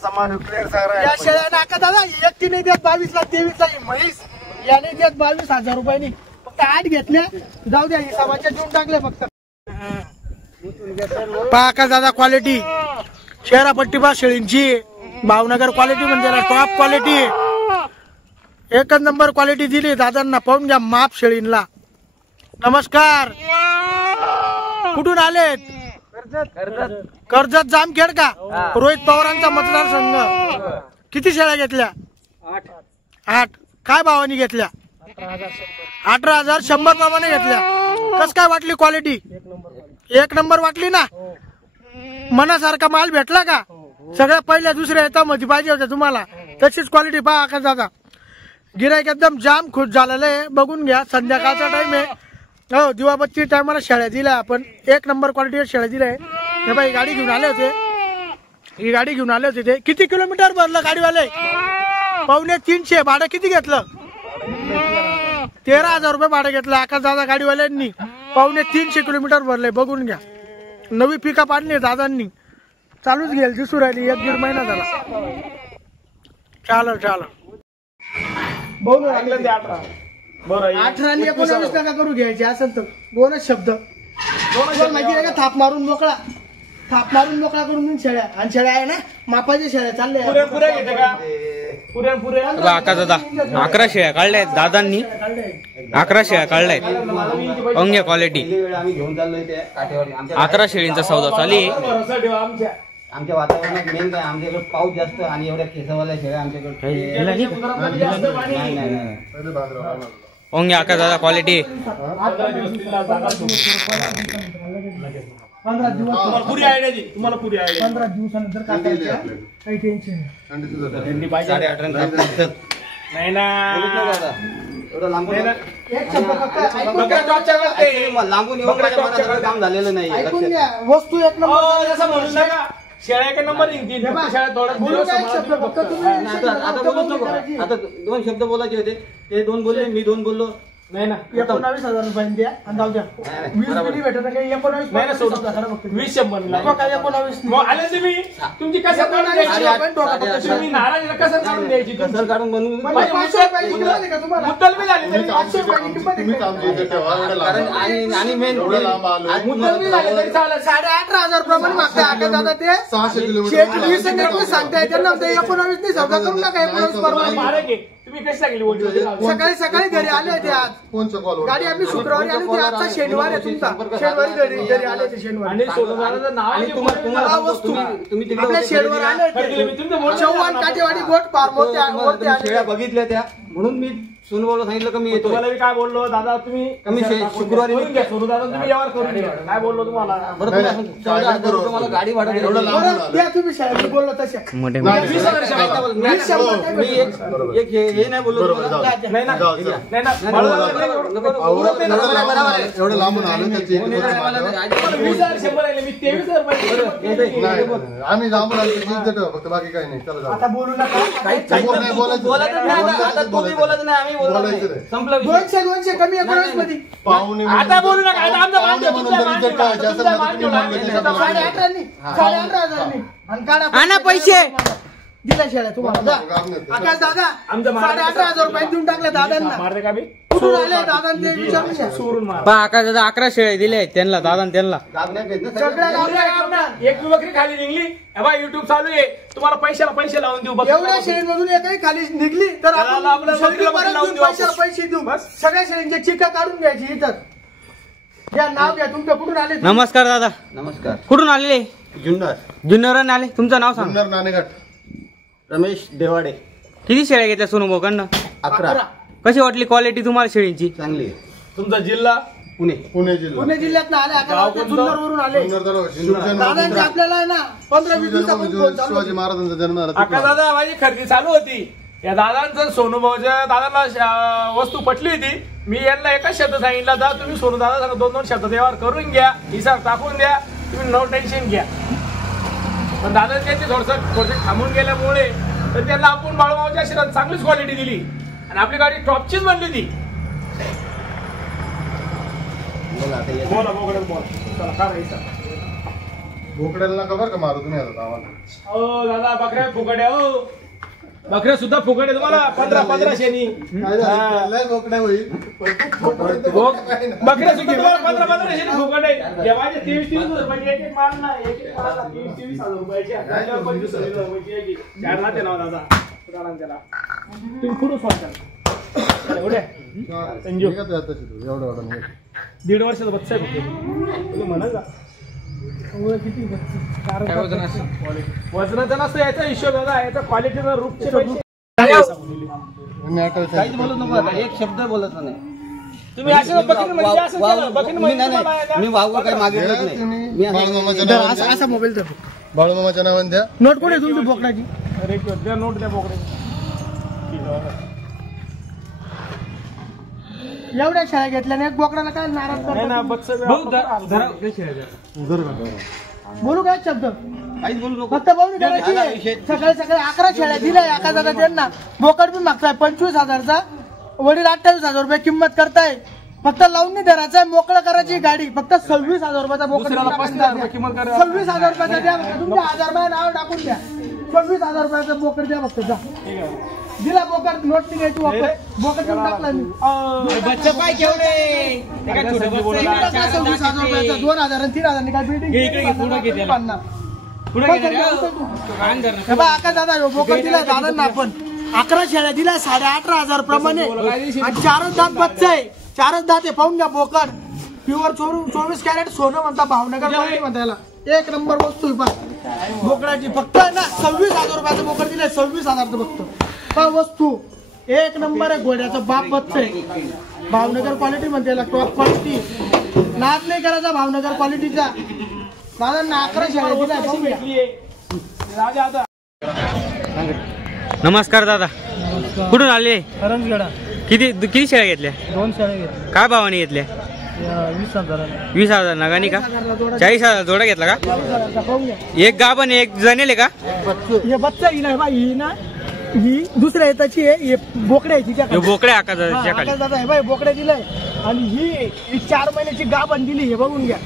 शेळ्या नाका दादा एकटी नाही देत. 22ला 23ला म्हैस याने देत 22,000 रुपयांनी. फक्त 8 घेतल्या, जाऊ द्या हिसाबाच्या देऊन टाकले फक्त. पहा का दादा क्वालिटी. चेहरा पट्टी पा शेळींची. भावनगर क्वालिटी म्हणजे टॉप क्वालिटी. एकच नंबर क्वालिटी दिली दादांना. पाहून घ्या माप शेळींना. नमस्कार. कुठून आलेत. कर्जत जामखेड का. रोहित पवारांचा मतदारसंघ. किती शेळ्या घेतल्या. 8. काय भावानी घेतल्या. 18,100 प्रमाणे घेतल्या. कस काय वाटली क्वालिटी. 1 नंबर वाटली ना. मनासारखा माल भेटला का. सगळ्या पहिल्या दुसऱ्या येतामध्ये पाहिजे होत्या तुम्हाला. तशीच क्वालिटी पहा आकाश दादा. गिराईक एकदम जाम खुश झालेलं आहे. बघून घ्या. संध्याकाळचा टाइम आहे. हो, दिवाबत्ती टायमाला शेळ्या दिल्या आपण. 1 नंबर क्वालिटीच्या शेळ्या दिल्या आहे. हे बाई गाडी घेऊन आले होते. ही गाडी घेऊन आले होते ते. किती किलोमीटर भरलं गाडीवाले. 250 भाडं किती घेतलं. 13,000 रुपये भाडं घेतलं आकाश दादा गाडीवाल्यांनी. 350 किलोमीटर भरले. बघून घ्या. नवी पिकअप आणली दादांनी. चालूच घेईल दिसू राहिली. 1-1.5 महिना झाला. चाल 18 आणि 19 नका करू घ्यायचे असेल तर. 2च शब्द. माहिती आहे का. थाप मारून मोकळा करून शेळ्या. आणि शेळ्या आहे ना मापाच्या शेळ्या चालल्या. आकाश दादा 11 शेळ्या काढल्या आहेत दादांनी. 11 शेळ्या काढल्या आहेत. अंग्य क्वालिटी. 11 शेळींचा सौदा चालू आहे. आमच्या वातावरणात मेन काय आमच्याकडे पाऊस जास्त आणि एवढ्या केसावाल्या शेळ्या आमच्याकडे. अंग्य आकाश दादा क्वालिटी. 15 दिवस पुरी आयडिया दी. तुम्हाला पुरी आयडिया. 15 दिवसानंतर काय करायचं. काही टेन्शन नाही. 8.5 नाही ना. एवढं लांबून एक शब्द फक्त लांबून येऊन माझ्या मनाचं काम झालेलं नाही. ऐकून घ्या. वस्तू 1 नंबर. असं म्हणून नका. शेळ्या 1 नंबर निघतील. शेळ्या थोड्या बोलू काय एक शब्द फक्त तुम्ही. आता बोलत नको. आता 2 शब्द बोलायचे होते. ते 2 बोलले, मी 2 बोललो. नाही ना. 19,000 रुपयांनी द्या आणि जाऊ द्या. 20 नाही भेटत ना काही. 19 नाही ना. सोडून 20-100 नको काय. 19 मग आले तुम्ही. तुमची कसं काढून द्यायची. तुम्ही नाराज कसं काढून द्यायची. कसं काढून बनवून. म्हणजे 500 रुपयाची किंमत आहे का तुम्हाला. मुद्दल बी झाली तरी 500 रुपयाची किंमत आहे का? कारण आणि मेन मुद्दल बी झाली तरी चालेल. 18,500 प्रमाणे मागताय आकाश दादा ते. 600 किलोमीटर. शेठ 20 आणि 21 सांगताय. त्यांना 19 नाही सौदा करू नका. 19 प्रमाणे. मारे की तुम्ही कशी लागली ओळखी. सकाळी घरी आले होते आज. कोणचं कॉल. गाडी आम्ही शुक्रवारी आली होती. आजचा शनिवार आहे तुमचा. शनिवारी घरी आले होते. शनिवारी आणि सोडून नाव आणि तुम्हाला वस्तू तुम्ही तिकडे आपल्या शेडवर आले होते. चव्हाण काटेवाडी गोट फार्म वरती आले. शेळ्या बघितल्या त्या म्हणून मी सोनूबाला सांगितलं का मी येतो. तुम्हाला मी काय बोललो दादा. तुम्ही कमी शुक्रवारी करून घ्या. सोनू दादा तुम्ही यावर करून घ्या. काय बोललो तुम्हाला. बरं तुम्हाला गाडी भाडं एवढं लांब. बरं द्या तुम्ही शाळेत बोललो तशा. मोठे 20,000 शेळ्या. मी एक हे नाही बोललो तुम्हाला. नाही ना. नाही ना. एवढं लांबून आलो त्याची 20,100 राहिले. मी 23,000 रुपये. आम्ही लांबून आलो त्याची इज्जत फक्त बाकी काही नाही. चला जाऊ. आता बोलू नका. बोलतच नाही आता. तुम्ही बोलत नाही. आम्ही संपलं विषय. 200 कमी 19 मध्ये आता बोलू नका. आता आमचा मान ठेवा. तुमचा मान ठेवा. तुमचा मान ठेवा. 18,500 आणि काढा आणा पैसे. दिला शेळ्या तुम्हाला जा. आकाश दादा 18,500 रुपये देऊन टाकले दादांना. मारते का बी कुठून आले दादा ते विचारून घ्या. सोडून मार. पहा आकाश दादा 11 शेळे दिले आहेत त्यांना दादा त्यांना. सगळ्या गावल्या एक बकरी खाली निघली. बा युट्यूब चालू आहे. तुम्हाला पैसे लावून देऊ. एवढ्या शेळीमधून एकही खाली निघली तर आपण आपल्याला सगळी बकरी लावून देऊ. पैसे देऊ. सगळ्या शेळींचे चिका काढून घ्यायची इथं. घ्या नाव घ्या तुमचं. कुठून आले तुम्ही? नमस्कार दादा. नमस्कार. कुठून आलेले? जुन्नर. जुन्नरवरून आले. तुमचं नाव सांग. जुन्नर नाणेघाट. रमेश देवाडे. किती शेळ्या घेतल्या सोनू भाऊकडनं? 11. कशी वाटली क्वालिटी तुम्हाला शेळींची? चांगली आहे. तुमचा जिल्हा पुणे. पुणे जिल्हा. पुणे जिल्ह्यात आले. आता जुन्नरवरून आले. जुन्नर तालुका. दादांचे आपल्याला आहे ना 15-20 दिवसापासून फोन चालू शिवाजी महाराजांचा जन्म झाला. अक्का दादा माझी खरेदी चालू होती. या दादांचं सोनूभाऊच्या दादांना वस्तू पटली होती. मी यांना एकच शब्द सांगितला जा तुम्ही सोनू दादा 2-2 शब्द व्यवहार करून घ्या. हिसाब टाकून द्या. तुम्ही नो टेन्शन घ्या. पण दादा त्यांची थोडंसं थांबून गेल्यामुळे तर त्यांना आपण बाळूमावच्या आशीर्वाद चांगलीच क्वालिटी दिली आणि आपली गाडी टॉपचीच बनली ती. बोला बोकडे बोल. चला काय हिसाब. बोकड्याला नका बरं का मारू तुम्ही आता आम्हाला. हो दादा बकऱ्या फुकट आहे. हो बकऱ्या सुद्धा फुकट आहे तुम्हाला. 1500 नी बोकड्या होईल. बकऱ्या सुद्धा तुम्हाला 1500 फुकट आहे. या माझे 23,000 रुपये एक माल ना. एक माल 23,000 रुपयाचे. 25,000 रुपयाची चार नाते नाव दादा. त्याला तुम्ही कुठून सोडता एवढे संजू एवढं 1.5 वर्षाचा बच्चा आहे फक्त. तुम्ही म्हणाल का किती वजनाचा नसतं याचा हिशोब दादा. याचा क्वालिटीचा रूपचे काहीच बोलत नको. एक शब्द बोलत नाही. तुम्ही असे बकरी म्हणजे असं केलं. बकरी मी वाहू काही मागितलंच नाही. मी असा मोबाईल द्या. बाळूमामाच्या नावाने द्या. नोट कुठे तुमची बोकडाची? द्या नोट द्या बोकडे. एवढ्या शाळा घेतल्याने एक बोकडाला काय नाराज नाही ना बच्चा बोलू काय शब्द? काहीच बोलू नको. फक्त बोलू करायची. सकाळी 11 शेळ्या दिल्या एका दादा त्यांना. बोकड बी मागताय 25,000चा. वडील 28,000 रुपये किंमत करताय. फक्त लावून नाही धरायचंय. मोकळं करायची गाडी. फक्त 26,000 रुपयाचा बोकड. 26,000 रुपयाचा द्या. तुमच्या 1000 रुपये नाव टाकून द्या. 26,000 रुपयाचा बोकड द्या फक्त. जा दिला बोकड. नोट नाही घ्यायची वापर. बोकड देऊन टाकला मी. बच्चा पाय केवढे? 26,000 रुपयाचा 2,000 आणि 3,000 काय बिल्डिंग आका दादा बोकड दिला दादांना आपण. 11 शेळ्या दिल्या 18,500 प्रमाणे. 4 दात बच्चा आहे. 4 दात आहे. पाहून घ्या बोकड. प्युअर 24 कॅरेट सोनं म्हणता. भावनगर म्हणता याला. एक नंबर वस्तू बोकडाची. फक्त ना 26,000 रुपयाचं बोकड दिलंय. 26,000 फक्त वस्तू. एक नंबर आहे. घोड्याचा बाप बच्चा आहे. भावनगर क्वालिटी म्हणते याला. Top quality. नाद नाही करायचा भावनगर क्वालिटीचा. दादांना 11 शेळ्या दिल्या. नमस्कार दादा. कुठून आले? करंजगडा. किती शेळ्या घेतल्या? 2 शेळ्या घेतल्या. काय भावाने घेतल्या? 20,000. 20,000 नगानी का? 40,000 जोडा घेतला का? एक गाभण एक जनेल का? हे बच्चा ही ना ही ना. ही दुसऱ्या येताची आहे. बोकड्या आहे तिच्या. बोकड्या आकाश दादा हे बाई बोकड्या दिलाय. आणि ही 4 महिन्याची गाभण दिली. हे बघून घ्या.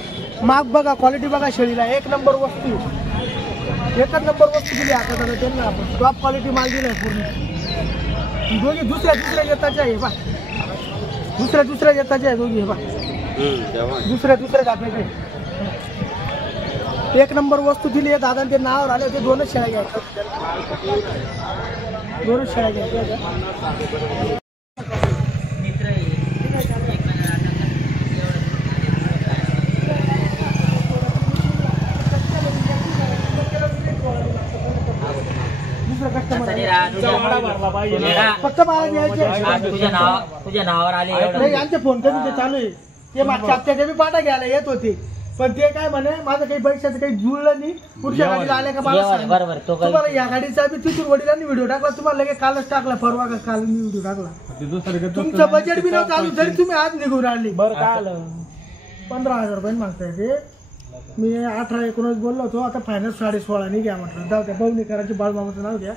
माग बघा. क्वालिटी बघा शेळीला. एक नंबर वस्तू. एकच नंबर वस्तू दिली आकाश दादा त्यांना. आपण टॉप क्वालिटी माल दिलाय पूर्ण. दोघी दुसऱ्या येताच्या आहे बा. दुसऱ्या येताच्या आहे दोघी. हे बा दुसऱ्या जातीचे. एक नंबर वस्तू दिली आहे दादा. ते नावावर आले होते. 2 शेळ्या घ्यायच्या. 2 शेळ्या घ्यायच्या. फक्त मला द्यायचे. तुझ्या नावावर आले. नाही यांचे फोन कधी ते चालू आहे. ते मागच्या हप्त्याचे बी पाटा घ्यायला येत होते. पण ते काय म्हणे माझं काही पैशाचं काही जुळलं नाही. पुढच्या गाडीला आल्या का मला तुम्हाला या गाडीचा बी तिथून वडिलांनी व्हिडिओ टाकला. तुम्हाला लगेच कालच टाकला. परवा का काल मी व्हिडिओ टाकला. तुमचं बजेट बी नव्हतं चालू तरी तुम्ही आज निघून राहिली. बरं काय आलं 15,000 रुपये मागताय ते. मी 18-19 बोललो होतो. आता फायनल 16.5 नाही घ्या म्हटलं. जाऊ द्या. बवणी करायची. बाळूमामाचं नाव घ्या.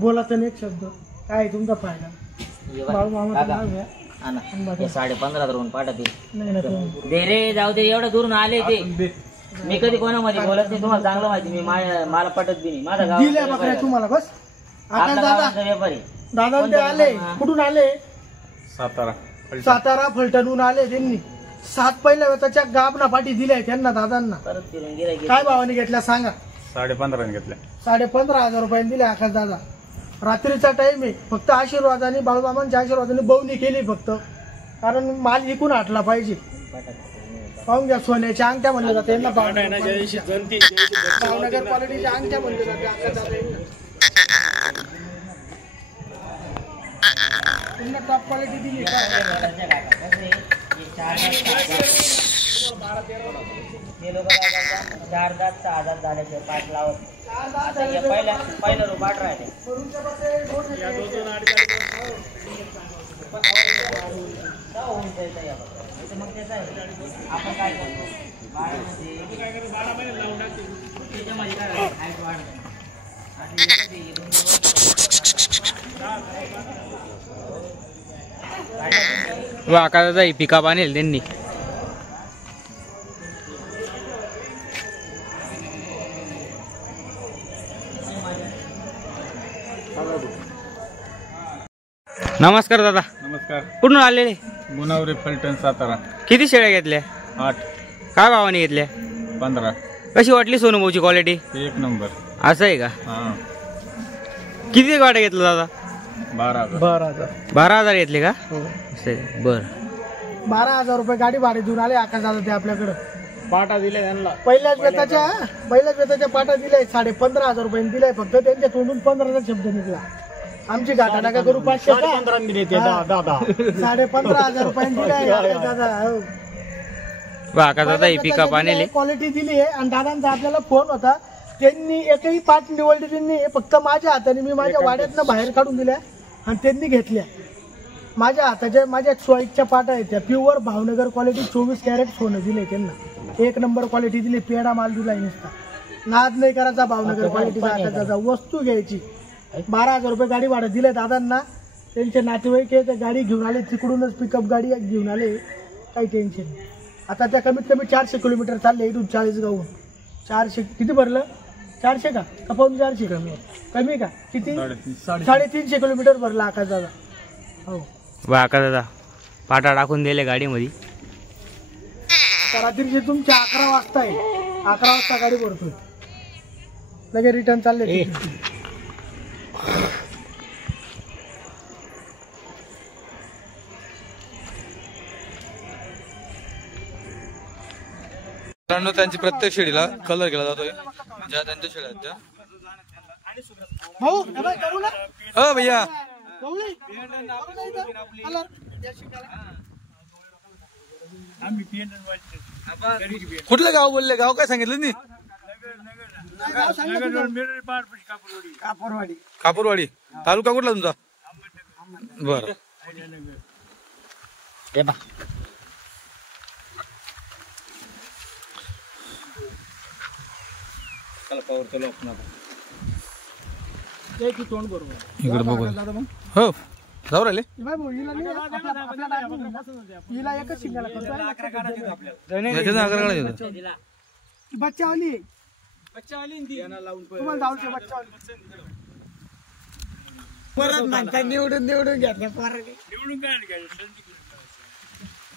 बोला तर एक शब्द काय तुमचा फायदा. हे 15.5 धरून पाठवतील. नाही नको. दे रे, जाऊ दे, एवढं दुरून आले ते. मी कधी कोणामध्ये बोलत नाही, तुम्हाला चांगलं माहिती. मी मला पटत बी नाही. माझा गाव दिल्या बकऱ्या तुम्हाला बस. आता दादा व्यापारी दादा ते आले कुठून आले? सातारा सातारा फलटणहून आले त्यांनी. 7 पहिल्या वेताच्या गाबना पाठी दिल्या त्यांना दादांना. परत फिरून गिरायक काय भावाने घेतल्या सांगा? 15.5 घेतल्या. 15,500 रुपयांनी दिले आकाश दादा. रात्रीचा टाइम आहे. फक्त आशीर्वादाने बाळूमामांच्या आशीर्वादाने बवणी केली फक्त, कारण माल विकून हाटला पाहिजे. पाहून घ्या, सोन्याच्या अंगठ्या म्हणले जाते यांना. भावनगर क्वालिटीच्या अंगठ्या म्हणले जाते आकाश दादा यांना. टॉप क्वालिटी दिली. 4 दात 6 दात झाल्याचे 5 लावत. पहिलं रूप 18 आहे. मग त्याचा आपण काय करतो, आकाशाचा पिकअप आणेल त्यांनी. नमस्कार दादा. नमस्कार. कुठून आलेले? गुणावरे फलटण सातारा. किती शेळ्या घेतल्या? 8. काय भावाने घेतल्या? 15. कशी वाटली सोनूभाऊची क्वालिटी? 1 नंबर. असं आहे का? हा. किती गाड्या घेतलं दादा? 12,000. 12,000 घेतले का? बर. 12,000 रुपये गाडी भाडे देऊन आले आकाश दादा ते आपल्याकडं. पाटा दिले त्यांना. पहिल्याच वेताच्या पाटा दिलाय. 15,500 रुपयांनी दिलाय फक्त. त्यांच्या तोंडून 15चा शब्द निघला. आमची गाठा नका करू. 500 दिले ते दादा. 15,500 रुपयांनी दिलाय आकाश दादा. आकाश दादा पिकअप आणले. क्वालिटी दिली आहे. आणि दादांचा आपल्याला फोन होता, त्यांनी एकही पाठ निवडली त्यांनी. फक्त माझ्या हाताने मी माझ्या वाड्यातनं बाहेर काढून दिल्या आणि त्यांनी घेतल्या. माझ्या हाताच्या माझ्या चॉईसच्या पाटा आहेत त्या. प्युअर भावनगर क्वालिटी 24 कॅरेट सोनं दिले त्यांना. 1 नंबर क्वालिटी दिली. पेडा माल दिलाय नुसता. नाद नाही करायचा भावनगर क्वालिटीचा आकाशाचा. वस्तू घ्यायची. 12,000 रुपये गाडी भाडं दिले दादांना. त्यांचे नातेवाईक आहे, गाडी घेऊन आले तिकडूनच. पिकअप गाडी घेऊन आले. काही टेन्शन नाही. आता त्या कमीत कमी 400 किलोमीटर चालले इथून. 40 गावून 400 किती भरलं? 400 का? पाऊन 400 कमी का? किती? 350 किलोमीटर भरला आकाश दादा. हो. आकाश दादा पाटा टाकून दिले गाडीमध्ये. रात्रीचे तुमच्या 11 वाजता आहे. 11 वाजता गाडी भरतोय. लगेच रिटर्न चालले. त्यांची प्रत्येक शेळीला कलर केला जातोय. ज्या त्यांच्या शेळ्या आहेत त्या. भाऊ करू ना. हो भैया. कुठलं गाव बोलले? गाव काय सांगितलं नाही? कापूरवाडी. तालुका कुठला तुमचा? बर. इकडे बघू. हो जाऊ राहिले. बच्चा वाली निवडून घेतल्या.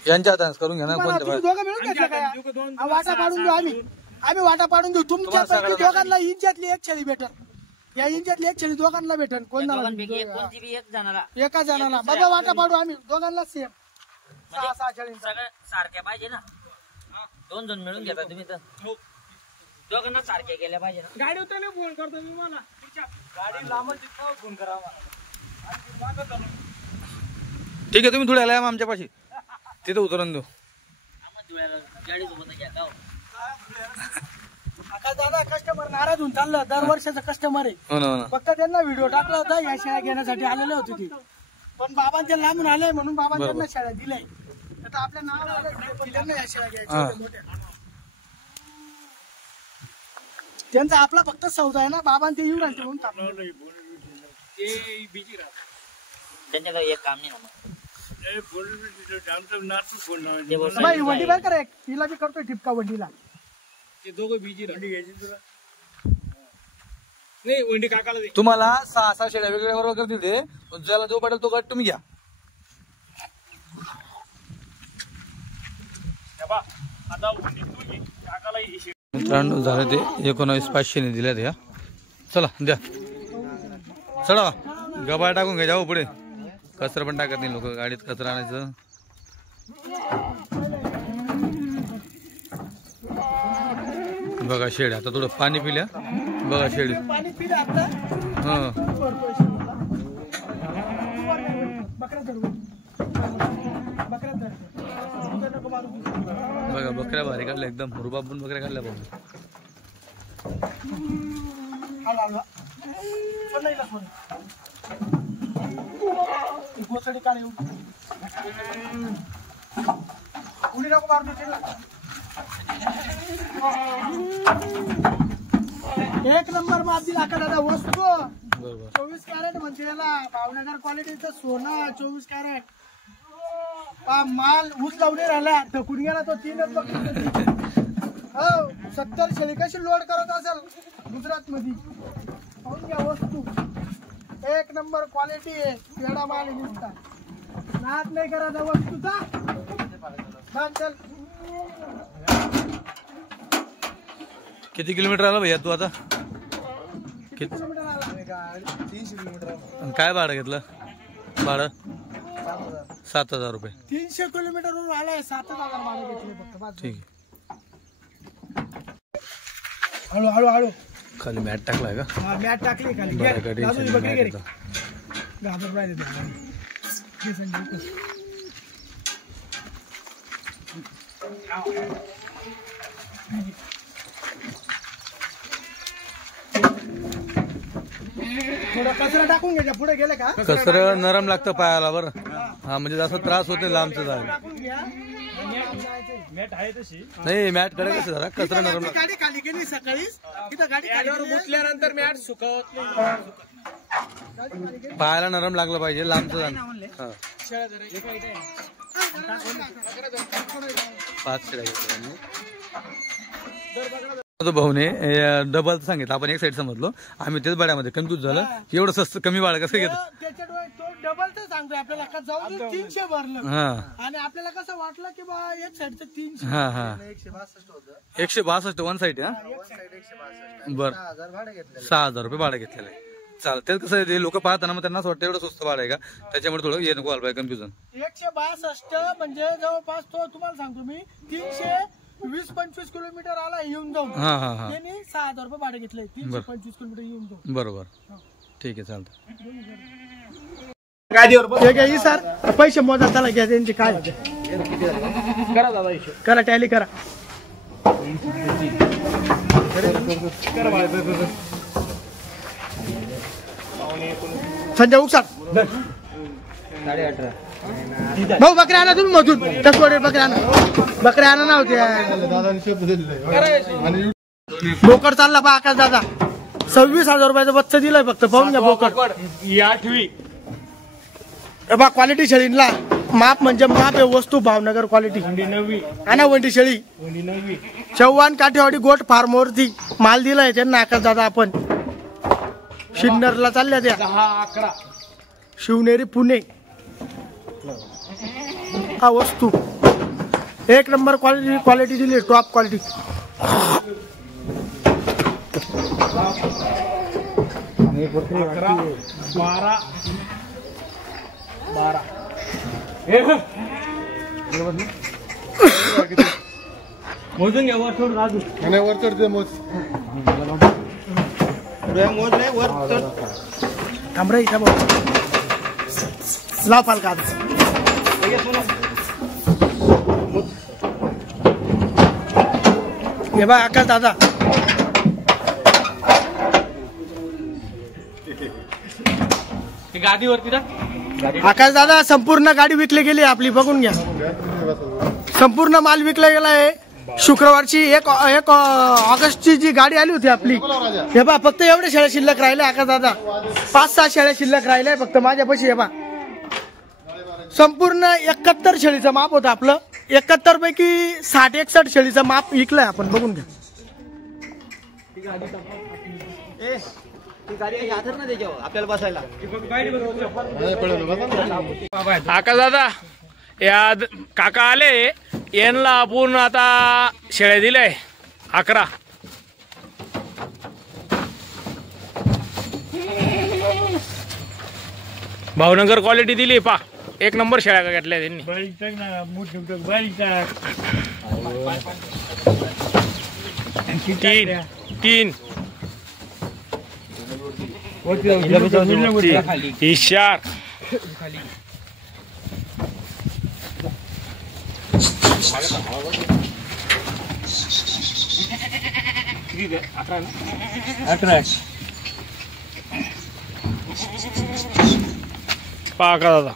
यांच्या हाताने करून घ्या ना. कोणत्या दोघं मिळून घेतलं काय? वाटा पाडून देऊ आम्ही वाटा पाडून देऊ. तुमच्या दोघांना इंचातली 1 छडी भेटल. या इंचातली 1 छडी दोघांना भेटल. कोणाला? एका जणाला. बाबा वाटा पाडू आम्ही दोघांना सेम. 6 छडी सारख्या पाहिजे ना. 2 जण मिळून घेता तुम्ही तर. दोघांना सारख्या गेल्या पाहिजे ना. गाडी उतरले फोन करतो मी. मला गाडी लांबच फोन करा. ठीक आहे, तुम्ही थोड्या आलाय आमच्या पाशी. तिथे उतरून देऊ. गाडी सोबत घ्या. दादा कस्टमर नाराज होऊन चाललं. दरवर्षाचा कस्टमर आहे. फक्त त्यांना व्हिडिओ टाकला होता. या शेळ्या घेण्यासाठी आलेले होते ती. पण बाबा ते लांबून आले म्हणून बाबा त्यांना शेळ्या दिल्या. आता आपल्या नावाला त्यांना या शेळ्या घ्यायच्या मोठ्या. त्यांचा आपला फक्त सौदा आहे ना. बाबा ते येऊ राहिले म्हणून त्यांच्याकडे एक काम नाही ना मग. बाई, वंडी बाय करा एक. तिला बी करतोय टिपका वंडीला. ते दोघं बिजी वंडी घ्यायची तुला नाही वंडी काकाला दे. तुम्हाला 6 शेळ्या वेगवेगळ्या बरोबर करतील ते, ज्याला जो पडेल तो गट तुम्ही घ्या. आता वंडी तू घे काकाला ही शेळी. मित्रांनो झालं ते 19,500 ने दिल्या त्या. चला द्या चढा गबाळ टाकून घ्या. जाऊ पुढे. कचरा पण टाकत नाही लोक. गाडीत कचरा आणायचं. बघा शेळी आता थोडं पाणी पिल्या. बघा शेळी पाणी पिलं आता. हा बघा बकऱ्या भारी काढल्या एकदम. रुबाबून बकऱ्या काढल्या बघा. गोचडी काढ उडी नको मारू. एक नंबर मारती लाका दादा वस्तू. 24 कॅरेट म्हणते याला. भावनगर क्वालिटीचं सोनं 24 कॅरेट. माल ऊस लावणे राहिला थकून गेला तो. 3च बकरी. हो 70 शेळी कशी लोड करत असेल गुजरात मध्ये. पाहून घ्या वस्तू. एक नंबर क्वालिटी आहे. पेडा माल निघता. नाद नाही करा जवळ तुझा. चल किती किलोमीटर आला भैया तू आता? किती? 300 किलोमीटर. काय भाडं घेतलं? भाडं 7,000 रुपये. 300 किलोमीटरवरून आलाय. 7,000 भाडं घेतले फक्त. ठीक आहे. हळू हळू हळू. खाली मॅट टाकलाय का? हा मॅट टाकली खाली. बरं, का टेन्शन नाही, मॅट येतं. घाबर राहिले ते संजय. थोडा कचरा टाकून घ्या. पुढे गेले का कचरा नरम लागतं पायाला बरं. हा म्हणजे जास्त त्रास होत नाही लांबचं जायला. टाकून घ्या. मॅट आहे तशी नाही मॅट कडे कसं झाला कचरा नरम लागतं. गाडी खाली गेली सकाळीच. तिथं गाडी खाली गेली. मुतल्यानंतर मॅट सुकवत नाही. पायाला नरम लागलं पाहिजे लांबचं जाणं. हा 5 शेळ्या घेतल्या. भाऊने डबल सांगितलं. आपण एक साईड समजलो. आम्ही तेच भाड्यामध्ये कन्फ्यूज झालं. एवढं स्वस्त कमी भाडं कसं घेतो? त्याच्यात तो डबलच सांगतोय आपल्याला का जाऊ 300 भरलं. हा आणि आपल्याला कसं वाटलं की बा एक साईडचं 300. हा हा 162 वन साईड. हा बरं 6,000 रुपये भाडं घेतलेलं आहे. चालेल. तेच कसं आहे लोक पाहताना मग त्यांना असं वाटतं एवढं स्वस्त भाडं आहे का, त्याच्यामुळे थोडं हे नको व्हायला पाहिजे कन्फ्युजन. 162 म्हणजे जवळपास तो तुम्हाला सांगतो मी 320-25 किलोमीटर आला येऊन जाऊन. हा हा हा त्यांनी 6,000 रुपये भाडे घेतले. 325 किलोमीटर येऊन जाऊन. बरोबर. ठीक आहे चालतं. हे सर पैसे मोजा. त्याला घ्या त्यांचे काय करा दादा हिशोब. करा. टॅली करा. संजय उकसाट भाऊ बकऱ्या आणा तुम्ही मधून. टकवडे बकऱ्या आणा. बकऱ्या आणा ना होत्या. बोकड चालला बा आकाश दादा. 26,000 रुपयाचं बच्च दिलंय फक्त. पाहून घ्या बोकड. 8वी बा क्वालिटी शेळीला माप म्हणजे माप आहे वस्तू. भावनगर क्वालिटी. वंडी 9वी. आणा वंडी शेळी. वंडी 9वी. चव्हाण काठेवाडी गोट फार्मवरती माल दिलाय त्यांना आकाश दादा. आपण शिन्नरला चालल्या त्या. 10-11 शिवनेरी पुणे. हा वस्तू एक नंबर क्वालिटी दिली. Top quality. 12 मोजून घ्या. वर थोडं राजू. वर चढते मोज. थांबरा इथं बघ. लाव पालका. हे बा आकाश दादा. गादीवरती ना आकाश दादा संपूर्ण गाडी विकली गेली आपली. बघून घ्या. संपूर्ण माल विकला गेला आहे. शुक्रवारची 1 ऑगस्टची जी गाडी आली होती आपली. हे बा फक्त एवढे शेळ्या शिल्लक राहिले आकाश दादा. 5-6 शेळ्या शिल्लक राहिल्या फक्त माझ्यापाशी. हे बा संपूर्ण 71 शेळीचं माप होतं आपलं. 71 पैकी 60-61 शेळीचं माप विकलंय आपण, बघून घ्या. आपल्याला बसायला काका दादा या काका आले, यांना आपण आता शेळ्या दिल्या 11. भावनगर क्वालिटी दिली पा, 1 नंबर शेळ्या घेतल्या त्यांनी. तीन 4 पहा का दादा,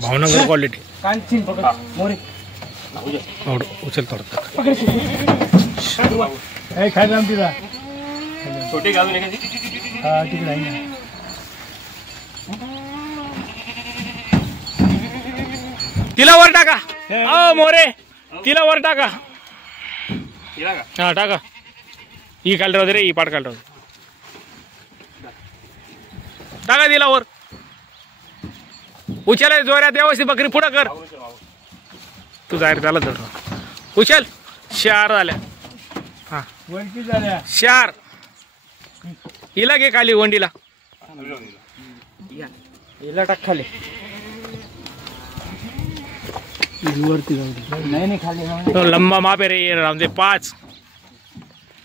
भावनगर क्वालिटी. उचल थोडं काय जाम तिला छोटे घालून तिकडे आहे ना. तिला वर टाका. मोरे तिला वर टाका. हा टाका. ही काल राहू दे रे, ही पाठ काल राहू दे. टाका तिला वर. उचल जोरात व्यवस्थित, बकरी पुढं कर. तू जाहीर झाला तर उचल. 4 झाल्या. हा वरती झाल्या 4. हिला घे खाली, वंडीला हिला टाक खाली. नाही खाली तो लंबा माप आहे रे, राहून दे. 5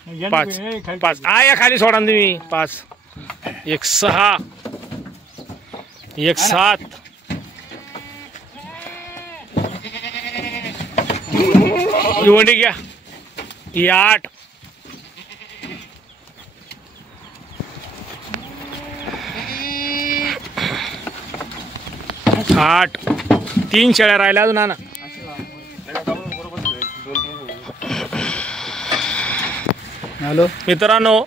या खाली सोडा तुम्ही. 5 1 6 1 7 ही वंडी घ्या. ही 8 3 शेळ्या राहिल्या अजून. ना हॅलो मित्रांनो,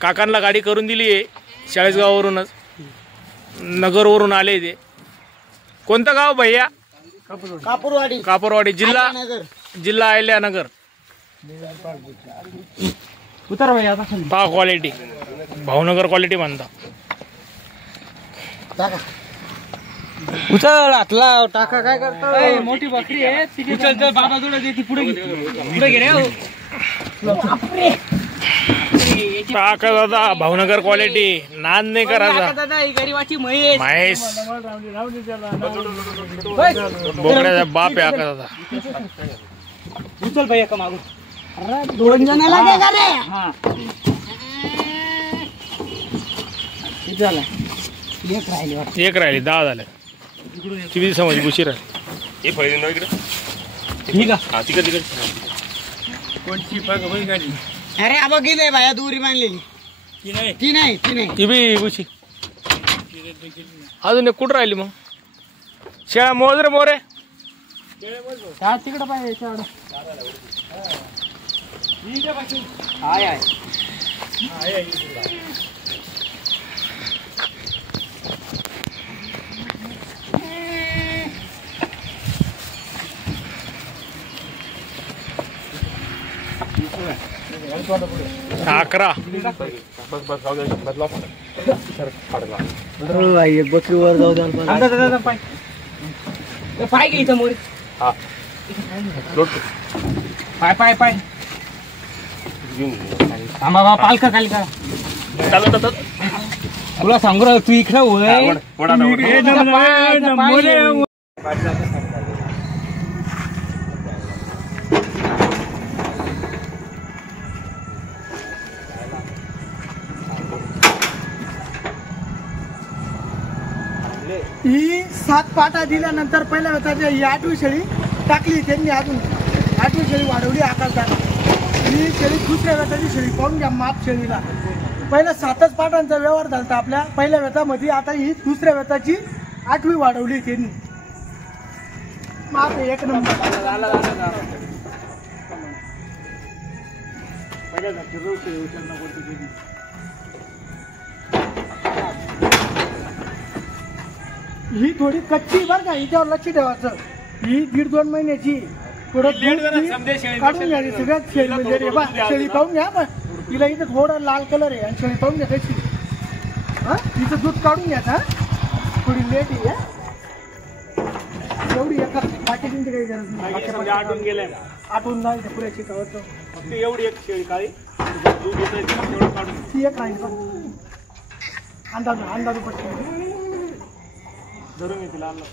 काकांना गाडी करून दिली आहे. चाळीसगाववरूनच, नगरवरून आले ते. कोणतं गाव भैया? कापूरवाडी. जिल्हा अहिल्यानगर. उतर भैया आता. पहा क्वालिटी, भावनगर क्वालिटी म्हणता. उचल हातला टाका. काय करतो? मोठी बकरी आहे. उचल चल बाबा, तुला ती पुढे घे. पुढे घे रे. काका दादा, भावनगर क्वालिटी. नाद नाही करायचा. दादा ही गरीबाची म्हैस. महेश बोकड्याचा बाप आहे काका दादा. उचल भैया का मागून. 2 जणांना काय का रे? हा किती झाला? 1 राहिली वाटतं. 1 राहिली. 10 झाले. किती समज उशीर आहे. हे पहिल्यांदा इकडे ठीक आहे. हा तिकडे कोणची बघ गाडी. अरे आबा गेले बाया, दोरी बांधलेली. ती नाही ती बी उशी. अजून एक कुठं राहिली मग? शेळ्या मोज रे मोरे. तिकडं पाहिजे. हाय अकरा. एक बकरी वर जाऊ द्या. पाय घे इथं मोरी. पाय थांबा पालखा खाली का. तुला सांगू राहिलो, तू इकडं होय. ही 7 पाटा दिल्यानंतर पहिल्या वेताची ही 8वी शेळी टाकली त्यांनी. अजून 8वी शेळी वाढवली आकाशात. ही शेळी दुसऱ्या वेताची शेळी पाहून घ्या. माप शेळीला पहिल्या 7च पाटांचा व्यवहार झाला आपल्या पहिल्या वेतामध्ये. आता ही दुसऱ्या वेताची 8वी वाढवली त्यांनी. माप 1 नंबर. ही थोडी कच्ची बरं का, हिच्यावर लक्ष ठेवायचं. ही 1.5-2 महिन्याची. थोडं दूध काढून घ्या सगळ्यात शेळी म्हणजे रे बा, शेळी पाहून घ्या. पण तिला इथं थोडं लाल कलर आहे आणि शेळी पाहून घ्या कशी. हा तिचं दूध काढून घ्यायचं. थोडी लेट आहे एवढी एका पाकिटांची काही गरज नाही. आटून गेलाय आठवून नाही पुऱ्याची कवच फक्त एवढी एक शेळी काळी दूध येतंय तेवढं काढून ती एक राहील. अंदाज पटकन धरून येतील आणलं.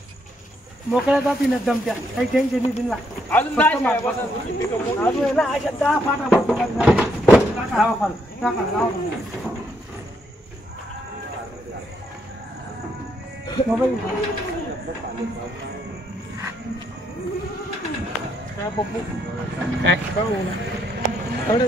मोकळ्या जाती ना दमत्या, काही टेन्शन नाही दिला. अजून नाही काय बसा, अजून आहे ना अशा 10 फाटा टाका. मोबाईल काय पप्पू काय एवढं